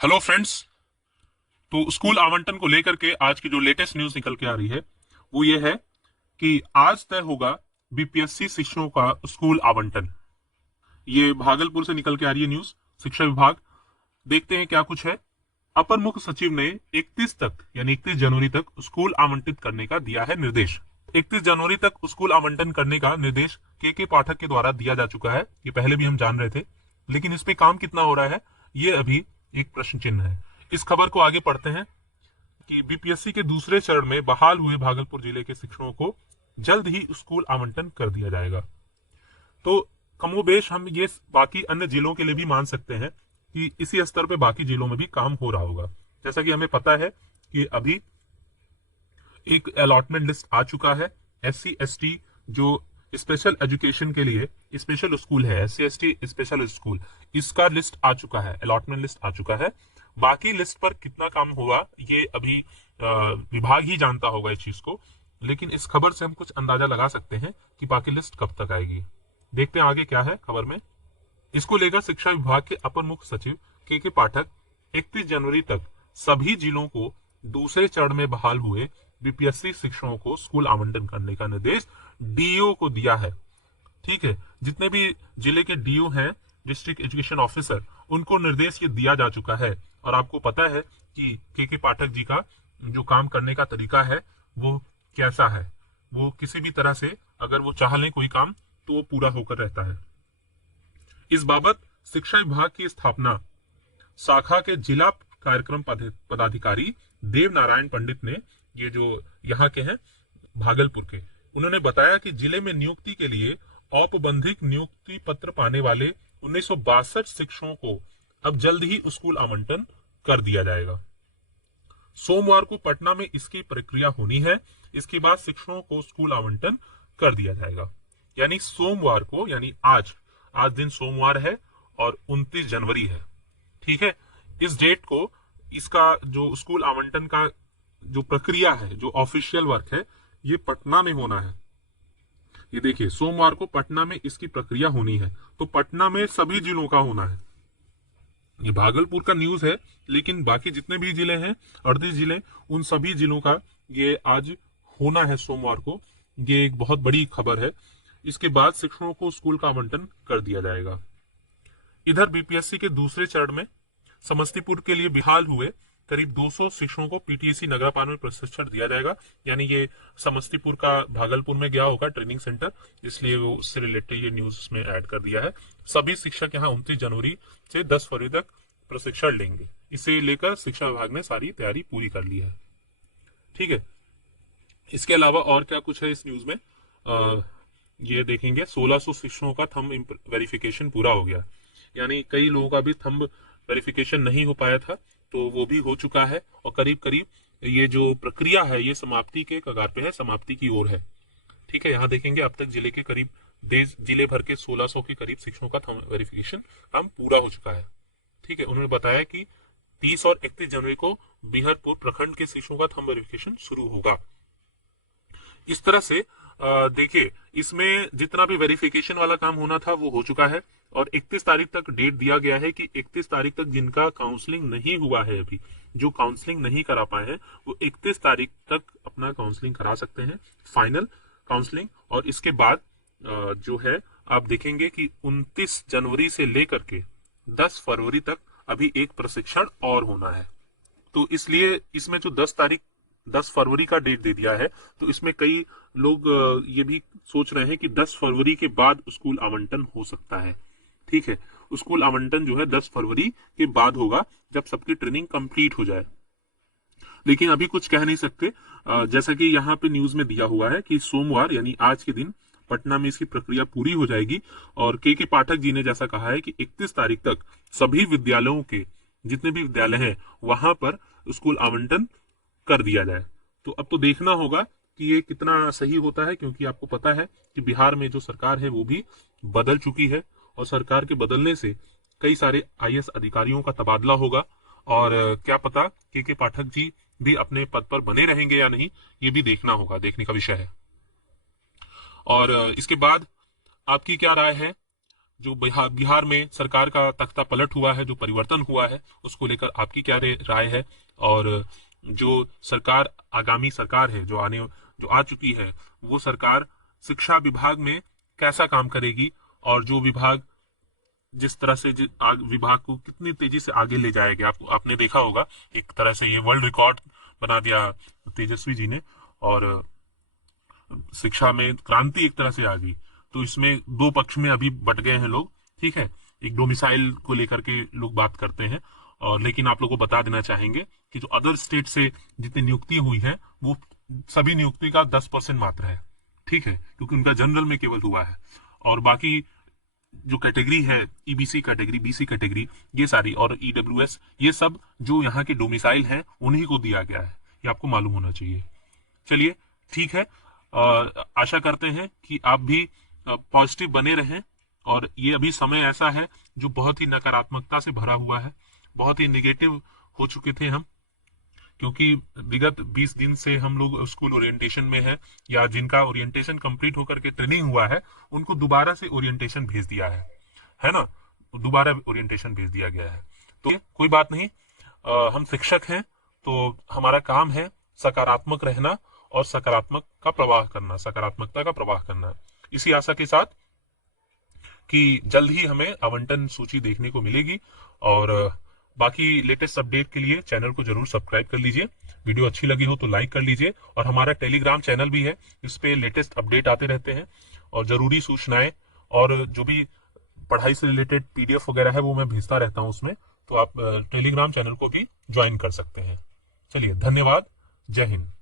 Hello friends. तो school आवंटन को लेकर के आज की जो लेटेस्ट न्यूज निकल के आ रही है वो ये है कि आज तय होगा बीपीएससी शिक्षकों का स्कूल आवंटन। ये भागलपुर से निकल के आ रही है न्यूज। शिक्षा विभाग, देखते हैं क्या कुछ है। अपर मुख्य सचिव ने 31 तक यानी 31 जनवरी तक स्कूल आवंटित करने का दिया है निर्देश। 31 जनवरी तक स्कूल आवंटन करने का निर्देश के पाठक के द्वारा दिया जा चुका है। ये पहले भी हम जान रहे थे, लेकिन इस पे काम कितना हो रहा है ये अभी एक प्रश्न चिन्ह है। इस खबर को आगे पढ़ते हैं कि बीपीएससी के दूसरे चरण में बहाल हुए भागलपुर जिले के शिक्षकों को जल्द ही स्कूल आवंटन कर दिया जाएगा। तो कमोबेश हम ये बाकी अन्य जिलों के लिए भी मान सकते हैं कि इसी स्तर पे बाकी जिलों में भी काम हो रहा होगा। जैसा कि हमें पता है कि अभी एक अलॉटमेंट लिस्ट आ चुका है। एससी एसटी जो स्पेशल एजुकेशन के लिए स्पेशल स्कूल है, एससी एसटी स्पेशल स्कूल, इसका लिस्ट आ चुका है, अलॉटमेंट लिस्ट आ चुका है। बाकी लिस्ट पर कितना काम हुआ ये अभी विभाग ही जानता होगा इस चीज को, लेकिन इस खबर से हम कुछ अंदाजा लगा सकते हैं कि बाकी लिस्ट कब तक आएगी। देखते हैं आगे क्या है खबर में। इसको लेकर शिक्षा विभाग के अपर मुख्य सचिव के पाठक 31 जनवरी तक सभी जिलों को दूसरे चरण में बहाल हुए बीपीएससी शिक्षकों को स्कूल आवंटन करने का निर्देश डीओ को दिया है। ठीक है, जितने भी जिले के डीओ हैं, डिस्ट्रिक्ट एजुकेशन ऑफिसर, उनको निर्देश ये दिया जा चुका है। और आपको पता है कि के पाठक जी का जो काम करने का तरीका है वो कैसा है। वो किसी भी तरह से अगर वो चाह लें कोई काम तो वो पूरा होकर रहता है। इस बाबत शिक्षा विभाग की स्थापना शाखा के जिला कार्यक्रम पदाधिकारी देव नारायण पंडित ने, ये जो यहाँ के हैं भागलपुर के, उन्होंने बताया कि जिले में नियुक्ति के लिए औपबंधिक नियुक्ति पत्र पाने वाले 1962 शिक्षकों को अब जल्द ही स्कूल आवंटन कर दिया जाएगा। सोमवार को पटना में इसकी प्रक्रिया होनी है। इसके बाद शिक्षकों को स्कूल आवंटन कर दिया जाएगा। यानी सोमवार को, यानी आज दिन सोमवार है और 29 जनवरी है। ठीक है, इस डेट को इसका जो स्कूल आवंटन का जो प्रक्रिया है, जो ऑफिशियल वर्क है, ये पटना में होना है। ये देखिए, सोमवार को पटना में इसकी प्रक्रिया होनी है। तो पटना में सभी जिलों का होना है। ये भागलपुर का न्यूज है, लेकिन बाकी जितने भी जिले हैं, 38 जिले, उन सभी जिलों का ये आज होना है सोमवार को। ये एक बहुत बड़ी खबर है। इसके बाद शिक्षकों को स्कूल का आवंटन कर दिया जाएगा। इधर बीपीएससी के दूसरे चरण में समस्तीपुर के लिए बिहाल हुए करीब 200 शिक्षकों को पीटीएसी नगरपाल में प्रशिक्षण दिया जाएगा। यानी ये समस्तीपुर का भागलपुर में गया होगा ट्रेनिंग सेंटर, इसलिए वो उससे रिलेटेड ये न्यूज में ऐड कर दिया है। सभी शिक्षक यहाँ 29 जनवरी से 10 फरवरी तक प्रशिक्षण लेंगे। इसे लेकर शिक्षा विभाग ने सारी तैयारी पूरी कर ली है। ठीक है, इसके अलावा और क्या कुछ है इस न्यूज में ये देखेंगे। 1600 शिक्षकों का थंब वेरिफिकेशन पूरा हो गया। यानी कई लोगों का भी थंब वेरिफिकेशन नहीं हो पाया था, तो वो भी हो चुका है। और करीब करीब ये जो प्रक्रिया है ये समाप्ति के कगार पे है, समाप्ति की ओर है। ठीक है, यहाँ देखेंगे अब तक जिले के करीब जिले भर के 1600 के करीब शिक्षकों का थंब वेरिफिकेशन काम पूरा हो चुका है। ठीक है, उन्होंने बताया कि 30 और 31 जनवरी को बिहरपुर प्रखंड के शिक्षकों का थंब वेरिफिकेशन शुरू होगा। इस तरह से देखिए, इसमें जितना भी वेरिफिकेशन वाला काम होना था वो हो चुका है। और 31 तारीख तक डेट दिया गया है कि 31 तारीख तक जिनका काउंसलिंग नहीं हुआ है, अभी जो काउंसलिंग नहीं करा पाए हैं, वो 31 तारीख तक अपना काउंसलिंग करा सकते हैं, फाइनल काउंसलिंग। और इसके बाद जो है आप देखेंगे कि 29 जनवरी से लेकर के 10 फरवरी तक अभी एक प्रशिक्षण और होना है। तो इसलिए इसमें जो 10 फरवरी का डेट दे दिया है, तो इसमें कई लोग ये भी सोच रहे हैं कि 10 फरवरी के बाद स्कूल आवंटन हो सकता है। ठीक है, स्कूल आवंटन जो है 10 फरवरी के बाद होगा, जब सबकी ट्रेनिंग कंप्लीट हो जाए। लेकिन अभी कुछ कह नहीं सकते। जैसा कि यहाँ पे न्यूज में दिया हुआ है कि सोमवार यानी आज के दिन पटना में इसकी प्रक्रिया पूरी हो जाएगी। और के पाठक जी ने जैसा कहा है कि 31 तारीख तक सभी विद्यालयों के जितने भी विद्यालय हैं वहां पर स्कूल आवंटन कर दिया जाए। तो अब तो देखना होगा कि ये कितना सही होता है, क्योंकि आपको पता है कि बिहार में जो सरकार है वो भी बदल चुकी है। और सरकार के बदलने से कई सारे आईएएस अधिकारियों का तबादला होगा। और क्या पता के पाठक जी भी अपने पद पर बने रहेंगे या नहीं, ये भी देखना होगा, देखने का विषय है। और इसके बाद आपकी क्या राय है जो बिहार में सरकार का तख्ता पलट हुआ है, जो परिवर्तन हुआ है, उसको लेकर आपकी क्या राय है, और जो सरकार, आगामी सरकार है जो आ चुकी है, वो सरकार शिक्षा विभाग में कैसा काम करेगी, और जो विभाग जिस तरह से विभाग को कितनी तेजी से आगे ले जाएगा। आपने देखा होगा, एक तरह से ये वर्ल्ड रिकॉर्ड बना दिया तेजस्वी जी ने, और शिक्षा में क्रांति एक तरह से आ गई। तो इसमें दो पक्ष में अभी बट गए हैं लोग, ठीक है। एक डोमिसाइल को लेकर के लोग बात करते हैं, और लेकिन आप लोगों को बता देना चाहेंगे कि जो अदर स्टेट से जितनी नियुक्ति हुई है, वो सभी नियुक्ति का 10% मात्र है, ठीक है, क्योंकि उनका जनरल में केवल हुआ है। और बाकी जो कैटेगरी है, ईबीसी कैटेगरी, बीसी कैटेगरी, ये सारी, और ईडब्ल्यूएस, ये सब जो यहाँ के डोमिसाइल हैं उन्हीं को दिया गया है। ये आपको मालूम होना चाहिए। चलिए, ठीक है, आशा करते हैं कि आप भी पॉजिटिव बने रहें। और ये अभी समय ऐसा है जो बहुत ही नकारात्मकता से भरा हुआ है, बहुत ही निगेटिव हो चुके थे हम, क्योंकि विगत 20 दिन से हम लोग स्कूल ओरिएंटेशन में है, या जिनका ओरिएंटेशन कंप्लीट होकर के ट्रेनिंग हुआ है, उनको दोबारा से ओरिएंटेशन भेज दिया है ना, दोबारा ओरिएंटेशन भेज दिया गया है। तो कोई बात नहीं, हम शिक्षक हैं, तो हमारा काम है सकारात्मक रहना और सकारात्मकता का प्रवाह करना। इसी आशा के साथ कि जल्द ही हमें आवंटन सूची देखने को मिलेगी, और बाकी लेटेस्ट अपडेट के लिए चैनल को जरूर सब्सक्राइब कर लीजिए। वीडियो अच्छी लगी हो तो लाइक कर लीजिए, और हमारा टेलीग्राम चैनल भी है, इस पे लेटेस्ट अपडेट आते रहते हैं, और जरूरी सूचनाएं और जो भी पढ़ाई से रिलेटेड पीडीएफ वगैरह है वो मैं भेजता रहता हूं उसमें, तो आप टेलीग्राम चैनल को भी ज्वाइन कर सकते हैं। चलिए, धन्यवाद, जय हिंद।